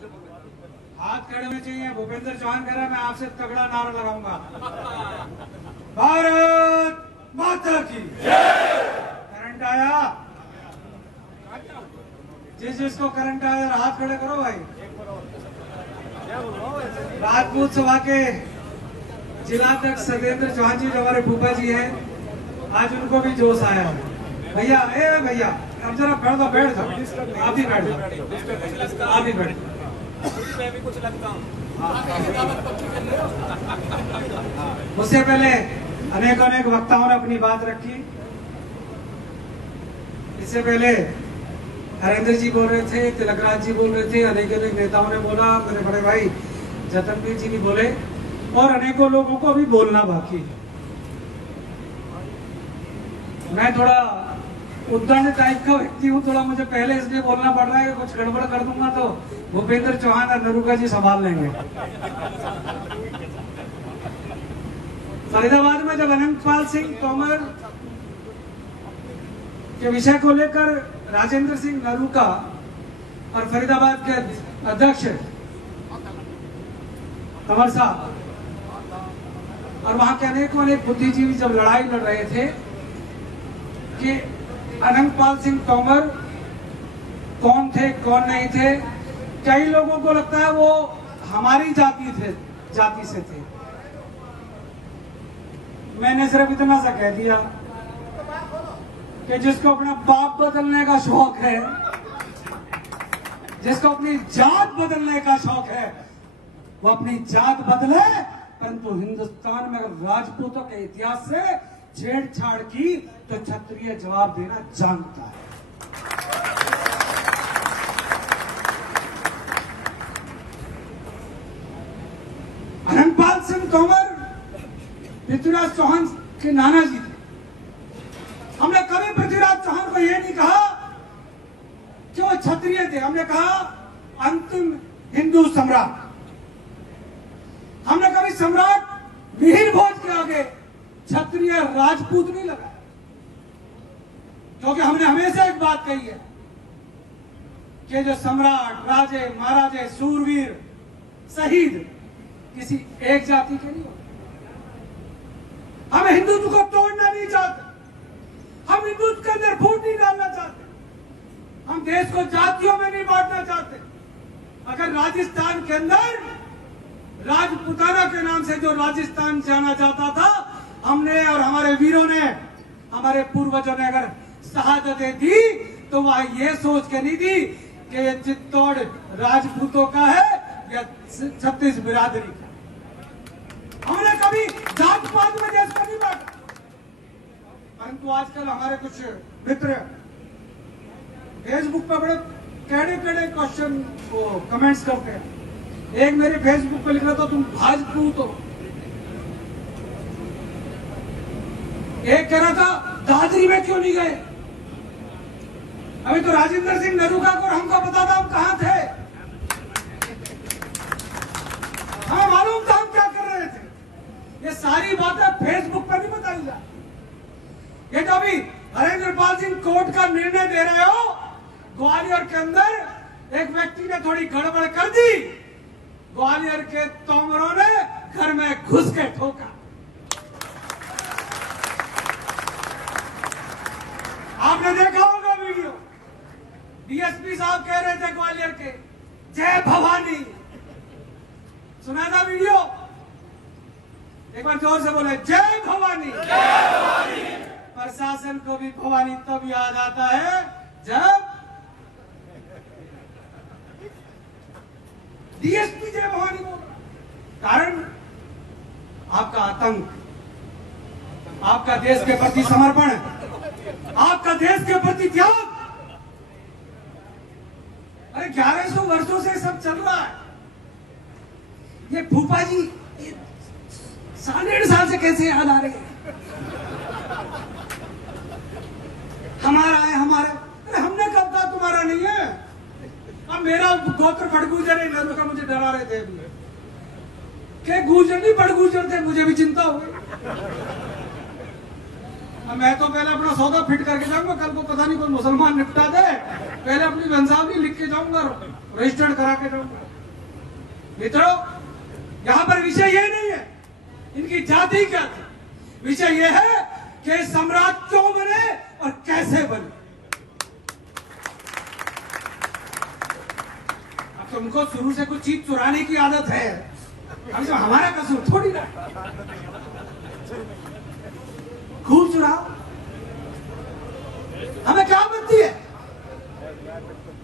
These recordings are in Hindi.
हाथ खड़े होने चाहिए। भूपेंद्र चौहान कह रहा है मैं आपसे तगड़ा नारा लगाऊंगा, भारत माता की करंट आया, जिसको करंट आया हाथ खड़े करो भाई। राजपूत सभा के जिलाध्यक्ष सत्येंद्र चौहान जी जो हमारे फूफा जी हैं, आज उनको भी जोश आया है। भैया भैया अब जरा बैठ जाओ, बैठ जाओ, आप ही बैठ जाओ, आप ही बैठ जाओ। मैं भी कुछ लगता हूँ। उससे पहले अनेक वक्ताओं ने अपनी बात रखी। इससे पहले हरेंद्र जी बोल रहे थे, तिलकराज जी बोल रहे थे, अनेक नेताओं ने बोला, मेरे बड़े भाई जतनवीर जी भी बोले और अनेकों लोगों को अभी बोलना बाकी है। मैं थोड़ा उद्दंड टाइप का व्यक्ति हूँ, थोड़ा मुझे पहले इसलिए बोलना पड़ रहा है कि कुछ गड़बड़ कर दूंगा तो भूपेंद्र चौहान और नरूका जी संभाल लेंगे। फरीदाबाद में जब अनंतपाल सिंह तोमर के विषय को लेकर राजेंद्र सिंह नरूका और फरीदाबाद के अध्यक्ष कंवर साहब और वहां के अनेक बुद्धिजीवी जब लड़ाई लड़ रहे थे कि अनंतपाल सिंह तोमर कौन थे कौन नहीं थे, कई लोगों को लगता है वो हमारी जाति से थे। मैंने सिर्फ इतना सा कह दिया कि जिसको अपना बाप बदलने का शौक है, जिसको अपनी जात बदलने का शौक है, वो अपनी जात बदले, परंतु हिंदुस्तान में अगर राजपूतों के इतिहास से छेड़छाड़ की तो क्षत्रिय जवाब देना जानता है। अनंतपाल सिंह तोमर पृथ्वीराज चौहान के नाना जी थे। हमने कभी पृथ्वीराज चौहान को यह नहीं कहा कि वो क्षत्रिय थे, हमने कहा अंतिम हिंदू सम्राट। हमने कभी सम्राट मिहिर भोज के आगे क्षत्रिय राजपूत नहीं लगाया, क्योंकि हमने हमेशा एक बात कही है कि जो सम्राट, राजे, महाराजे, सूरवीर, शहीद किसी एक जाति के नहीं होते। हम हिंदुत्व को तोड़ना नहीं चाहते, हम हिंदुत्व के अंदर फूट नहीं डालना चाहते, हम देश को जातियों में नहीं बांटना चाहते। अगर राजस्थान के अंदर राजपुताना के नाम से जो राजस्थान जाना जाता था, हमने और हमारे वीरों ने, हमारे पूर्वजों ने अगर शहादतें दी तो वह ये सोच के नहीं दी कि ये चित्तौड़ राजपूतों का है या छत्तीस बिरादरी का। हमने कभी जात पात में देश को नहीं बांटा, परंतु आजकल हमारे कुछ मित्र फेसबुक पर बड़े कैडे क्वेश्चन को कमेंट्स करते हैं। एक मेरे फेसबुक पे लिख रहा था तुम भाजपूत हो, एक कह रहा था दादरी में क्यों नहीं गए। अभी तो राजेंद्र सिंह नरूका को हमको पता था हम कहां थे, हमें मालूम था हम क्या कर रहे थे। ये सारी बातें फेसबुक पर नहीं बताई जा। ये तो अभी हरेंद्रपाल सिंह कोर्ट का निर्णय दे रहे हो, ग्वालियर के अंदर एक व्यक्ति ने थोड़ी गड़बड़ कर दी, ग्वालियर के तोमरों ने घर में घुस के ठोका। आपने देखा होगा वीडियो, डीएसपी साहब कह रहे थे ग्वालियर के जय भवानी, सुना था वीडियो? एक बार जोर से बोले जय भवानी। जय भवानी। प्रशासन को भी भवानी तब याद आता है जब डीएसपी जय भवानी बोल रहा। कारण आपका आतंक, आपका देश के प्रति समर्पण, आपका देश के प्रति त्याग। अरे 1100 वर्षों से सब चल रहा है। ये फूफा जी 1.5 साल से कैसे याद आ रहे हैं? हमारा है हमारा। अरे हमने कब कहा तुम्हारा नहीं है? अब मेरा गोत्र बड़गुजर है, नरूका मुझे डरा रहे थे कि गुजर नहीं बड़गुजर थे, मुझे भी चिंता हुई। मैं तो पहले अपना सौदा फिट करके जाऊंगा, कल को पता नहीं कोई मुसलमान निपटा दे, पहले अपनी वंशावली लिख के जाऊंगा, रजिस्टर्ड करा के जाऊंगा। मित्रों, यहां पर विषय ये नहीं है इनकी जाति क्या थी, विषय ये है कि सम्राट क्यों बने और कैसे बने। अब तुमको शुरू से कुछ चीज चुराने की आदत है, अब जो हमारा कसूर थोड़ी ना, खूब चुराओ, हमें क्या आपत्ति है।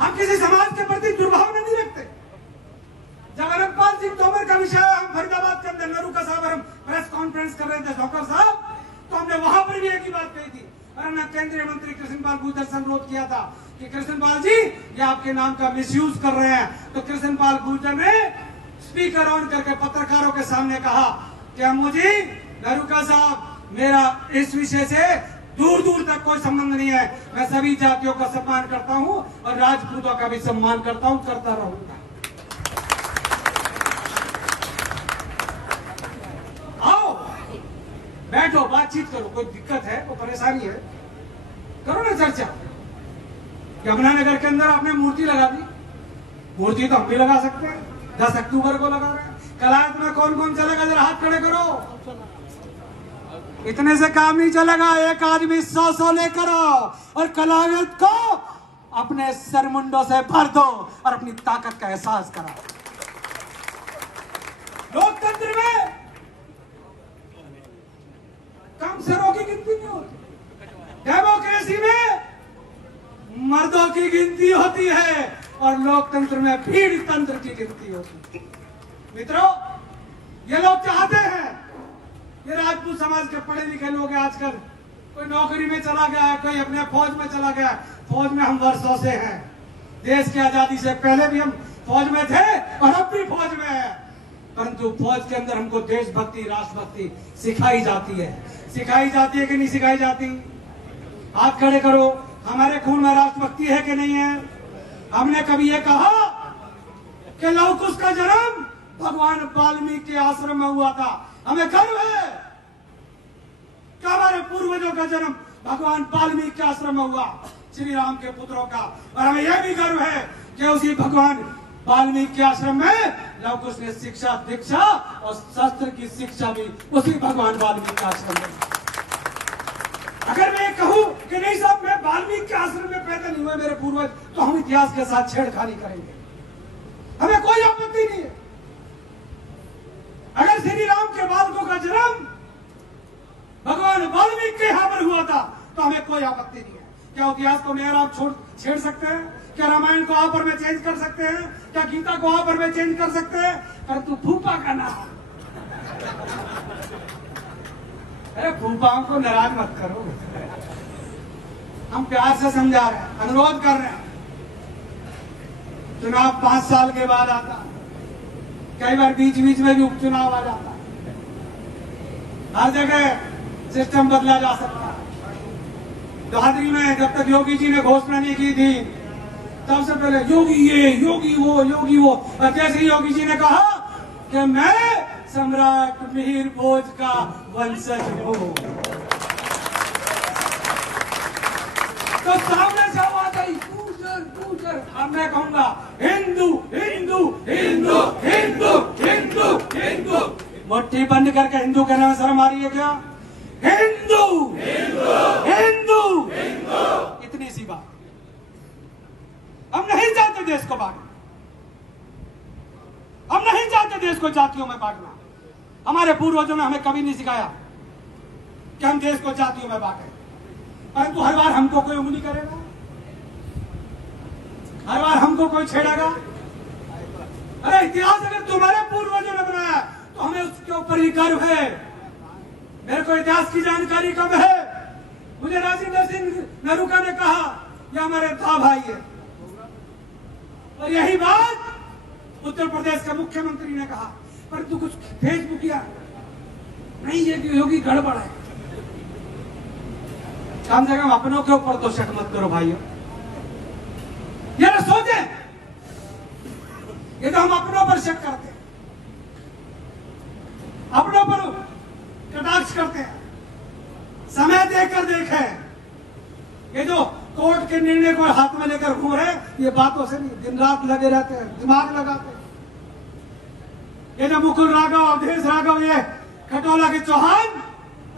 हम किसी समाज के प्रति दुर्भावना नहीं रखते। जब अनंतपाल सिंह तोमर का विषय हम फरीदाबाद के अंदर नरूका साहब और हम प्रेस कॉन्फ्रेंस कर रहे थे डॉक्टर साहब, तो हमने वहां पर भी एक ही बात कही थी और हमने केंद्रीय मंत्री कृष्णपाल गुर्जर से अनुरोध किया था कि कृष्णपाल जी ये आपके नाम का मिसयूज कर रहे हैं। तो कृष्णपाल गुर्जर ने स्पीकर ऑन करके पत्रकारों के सामने कहा कि अम्मू जी, नरूका साहब, मेरा इस विषय से दूर दूर तक कोई संबंध नहीं है। मैं सभी जातियों का सम्मान करता हूं और राजपूतों का भी सम्मान करता हूं, करता रहूंगा। आओ बैठो, बातचीत करो, कोई दिक्कत है, कोई परेशानी है, करो ना चर्चा। यमुनानगर के अंदर आपने मूर्ति लगा दी, मूर्ति तो हम भी लगा सकते हैं, 10 अक्टूबर को लगा रहे हैं। कलायत में कौन कौन चलेगा, जरा हाथ खड़े करो। इतने से काम नहीं चलेगा, एक आदमी 100 लेकर आओ और कलायत को अपने सरमुंडों से भर दो और अपनी ताकत का एहसास कराओ। लोकतंत्र में कम सरों की गिनती नहीं होती, डेमोक्रेसी में मर्दों की गिनती होती है और लोकतंत्र में भीड़ तंत्र की गिनती होती है। मित्रों, ये लोग चाहते हैं, ये राजपूत समाज के पढ़े लिखे लोग हैं, आजकल कोई नौकरी में चला गया है, कोई अपने फौज में चला गया। फौज में हम वर्षों से हैं, देश की आजादी से पहले भी हम फौज में थे और अब भी फौज में है, परंतु फौज के अंदर हमको देशभक्ति, राष्ट्रभक्ति सिखाई जाती है। सिखाई जाती है कि नहीं सिखाई जाती? हाथ खड़े करो, हमारे खून में राष्ट्रभक्ति है कि नहीं है? हमने कभी ये कहा कि लव कुश का जन्म भगवान वाल्मीकि के आश्रम में हुआ था? हमें गर्व है कि हमारे पूर्वजों का जन्म भगवान वाल्मीकि के आश्रम में हुआ, श्री राम के पुत्रों का। और हमें यह भी गर्व है कि उसी भगवान वाल्मीकि के आश्रम में लव कुश ने शिक्षा, दीक्षा और शस्त्र की शिक्षा भी उसी भगवान वाल्मीकि के आश्रम में। अगर मैं कहूं कि नहीं साहब, मैं वाल्मीकि के आश्रम में पैदा नहीं हुए मेरे पूर्वज, तो हम इतिहास के साथ छेड़खानी करेंगे, हमें कोई आपत्ति नहीं है। अगर श्री राम के बालकों का जन्म भगवान वाल्मीकि के यहां पर हुआ था तो हमें कोई आपत्ति नहीं है। क्या इतिहास को मेरा आप छेड़ सकते हैं? क्या रामायण को आप पर में चेंज कर सकते हैं? क्या गीता को आप पर में चेंज कर सकते हैं? परंतु फूफा का नाम, अरे फूफाओं को नाराज मत करो, हम प्यार से समझा रहे हैं, अनुरोध कर रहे हैं। चुनाव 5 साल के बाद आता, कई बार बीच बीच में भी उपचुनाव आ जाता, हर जगह सिस्टम बदला जा सकता है। दादरी में जब तक योगी जी ने घोषणा नहीं की थी, सबसे पहले योगी ये, योगी वो, योगी वो। और जैसे योगी जी ने कहा कि मैं सम्राट मिहिर भोज का वंशज हूं, तो सामने से आवाज आई, अब मैं कहूंगा हिंदू हिंदू हिंदू हिंदू हिंदू हिंदू। मुट्ठी बंद करके हिंदू कहने में शर्म आ रही है क्या? हिंदू हिंदू हिंदू हिंदू, इतनी सी बात। हम नहीं चाहते देश को बांटना, हम नहीं चाहते देश को जातियों में बांटना। हमारे पूर्वजों ने हमें कभी नहीं सिखाया कि हम देश को जातियों में बांटे, परंतु हर बार हमको कोई उंगली करेगा, हर बार हमको कोई छेड़ेगा। अरे इतिहास अगर तुम्हारे पूर्वजों ने बनाया तो हमें उसके ऊपर ही गर्व है। मेरे को इतिहास की जानकारी कम है। मुझे राजेंद्र सिंह नरूका ने कहा ये हमारे था भाई है, और यही बात उत्तर प्रदेश के मुख्यमंत्री ने कहा, परंतु कुछ फेसबुक किया नहीं, ये योगी गड़बड़ है। कम से कम अपनों के ऊपर तो शक मत करो भाइयों। ये ना सोचे, ये तो हम अपनों पर शक करते हैं, अपनों पर कटाक्ष करते हैं। समय देखकर देखें, ये जो कोर्ट के निर्णय को हाथ में लेकर घूम रहे, ये बातों से नहीं, दिन रात लगे रहते हैं, दिमाग लगाते हैं। ये जो मुकुल राघव, अवधेश राघव, ये खटोला के चौहान,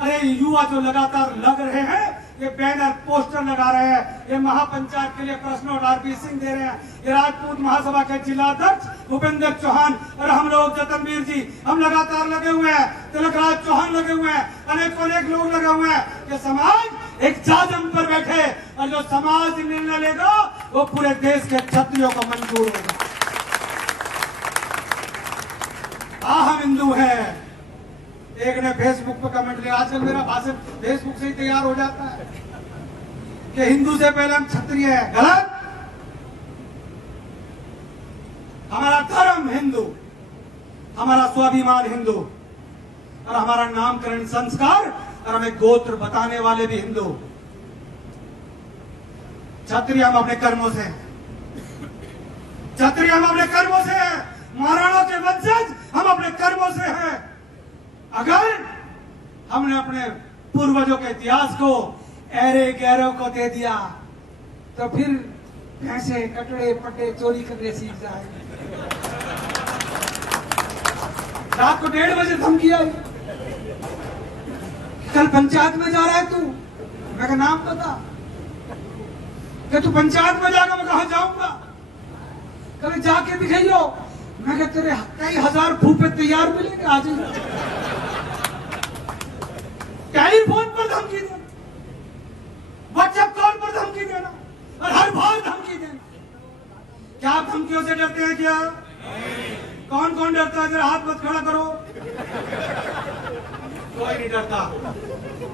अरे युवा जो लगातार लग रहे हैं, ये बैनर पोस्टर लगा रहे हैं, ये महापंचायत के लिए प्रश्न और आरपी सिंह दे रहे हैं, ये राजपूत महासभा के जिलाध्यक्ष भूपेंद्र चौहान और हम लोग जतनवीर जी, हम लगातार लगे हुए हैं, तिलकराज चौहान लगे हुए हैं, अनेक लोग लगे हुए हैं कि समाज एक जाजम पर बैठे और जो समाज निर्णय लेगा वो पूरे देश के क्षत्रियों को मंजूर होगा। हम हिंदू हैं। एक ने फेसबुक पर कमेंट लिया, आजकल मेरा भाषण फेसबुक से ही तैयार हो जाता है कि हिंदू से पहले हम क्षत्रिय हैं। गलत। हमारा धर्म हिंदू, हमारा स्वाभिमान हिंदू और हमारा नामकरण संस्कार और हमें गोत्र बताने वाले भी हिंदू। क्षत्रिय हम अपने कर्मों से, क्षत्रिय हम अपने कर्मों से हैं, महाराणा के वंशज हम अपने कर्मों से हैं। अगर हमने अपने पूर्वजों के इतिहास को ऐरे गैरों को दे दिया तो फिर भैंसे कटड़े पट्टे चोरी करने सीख जाएंगे। रात को 1:30 बजे धमकी आई, कल पंचायत में जा रहा है तू। मैं कहा नाम बता। कि तू पंचायत में जाकर, मैं कहा जाऊंगा। कभी जाके दिखाइयो। मैं कहा तेरे कई हजार फूफे तैयार मिलेंगे, आ जाइए। टेलीफोन पर धमकी देना, व्हाट्सएप कॉल पर धमकी देना और हर बार धमकी देना। क्या आप धमकियों से डरते हैं क्या? कौन कौन डरता है? जरा हाथ मत खड़ा करो। कोई नहीं डरता।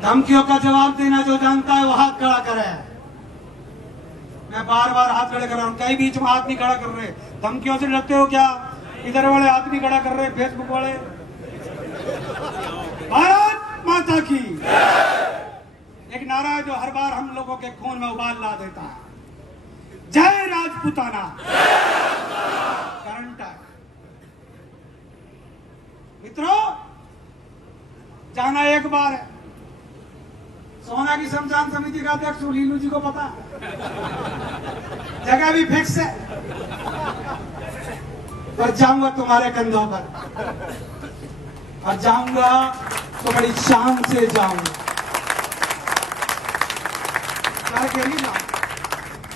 धमकियों का जवाब देना जो जानता है वो हाथ खड़ा करे। मैं बार बार हाथ खड़े कर रहा हूं, कई बीच में हाथ नहीं खड़ा कर रहे। धमकियों से डरते हो क्या? इधर वाले हाथ नहीं खड़ा कर रहे, फेसबुक वाले। भारत माता की एक नारा है जो हर बार हम लोगों के खून में उबाल ला देता है। जय राजपूताना। करंट है मित्रों, जाना एक बार है। सोना की शमशान समिति का अध्यक्ष लीलू जी को पता, जगह भी फिक्स है। और जाऊंगा तुम्हारे कंधों पर, और जाऊंगा तो बड़ी शान से जाऊंगा।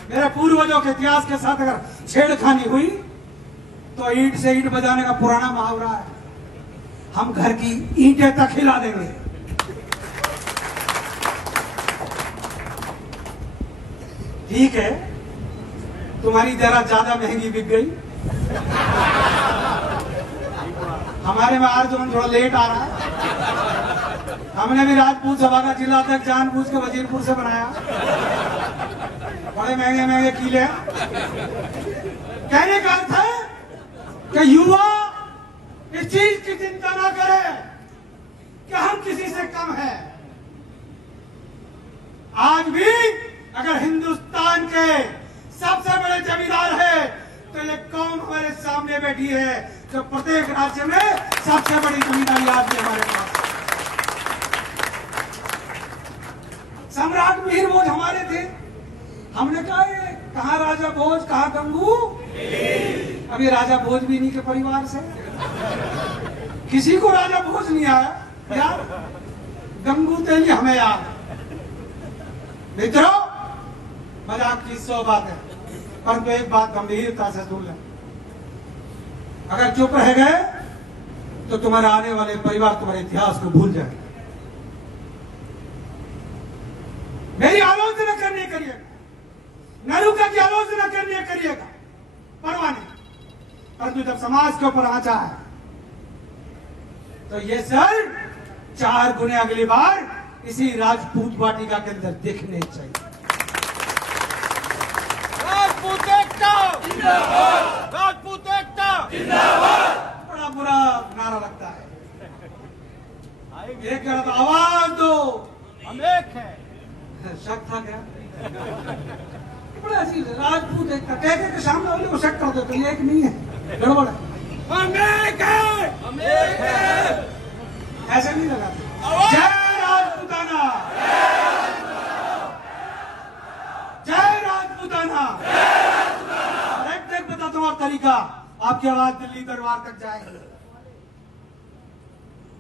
मेरे पूर्वजों के इतिहास के साथ अगर छेड़खानी हुई तो ईंट से ईंट बजाने का पुराना मुहावरा है, हम घर की ईंटें तक हिला देंगे। ठीक है, तुम्हारी जरा ज्यादा महंगी बिक गई। हमारे में अर्जुन थोड़ा लेट आ रहा है। हमने भी राजपूत सभा का जिला अध्यक्ष जानबूझ के वजीरपुर से बनाया। बड़े महंगे महंगे किले। कहने का अर्थ है कि युवा इस चीज की चिंता ना करे कि हम किसी से कम हैं। आज भी अगर हिंदुस्तान के सबसे बड़े जमींदार है तो ये कौम हमारे सामने बैठी है, जो प्रत्येक राज्य में सबसे बड़ी जमींदारी आज भी हमारे पास। सम्राट मिहिर भोज हमारे थे। हमने कहा कहाँ राजा भोज, कहाँ गंगू। अभी राजा भोज भी इन्हीं के परिवार से। किसी को राजा भोज नहीं आया यार, गंगू तेली हमें याद। मित्रों, मजाक की 100 बात है, परंतु एक बात गंभीरता से सुन लें। अगर चुप रह गए तो तुम्हारे आने वाले परिवार तुम्हारे इतिहास को भूल जाए। मेरी आलोचना करनी करिएगा, नरुका की आलोचना करनी करिएगा, परवाह नहीं। परंतु जब समाज के ऊपर आंचा है तो ये सर 4 गुने अगली बार इसी राजपूत वाटिका के अंदर दिखने चाहिए। राजपूत एकता जिंदाबाद, राजपूत एकता जिंदाबाद। बड़ा बुरा नारा लगता है। एक गलत आवाज दो, हम एक हैं। शक था क्या? बड़ा अजीब है। राजपूत एकता कह के सामने वाले को शक कर दो तो ये एक नहीं है, गड़बड़ है। हम एक हैं, हम एक हैं। ऐसे नहीं लगाते। जय राजपूताना, जय राजपूताना। एक बताता हूँ तरीका, आपकी आवाज दिल्ली दरबार तक जाएगी।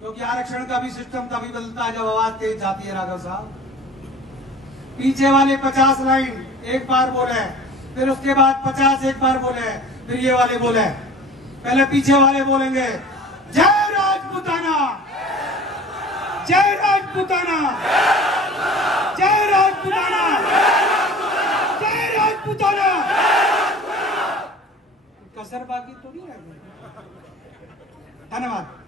क्योंकि आरक्षण का भी सिस्टम तभी बदलता है जब आवाज तेज जाती है। राघव साहब, पीछे वाले 50 लाइन एक बार बोले, फिर उसके बाद 50 एक बार बोले, फिर ये वाले बोले। पहले पीछे वाले बोलेंगे जय राजपूताना, जय राजपूताना, जय राजपूताना, जय राजपूताना। कसर बाकी तो नहीं रह गई। धन्यवाद।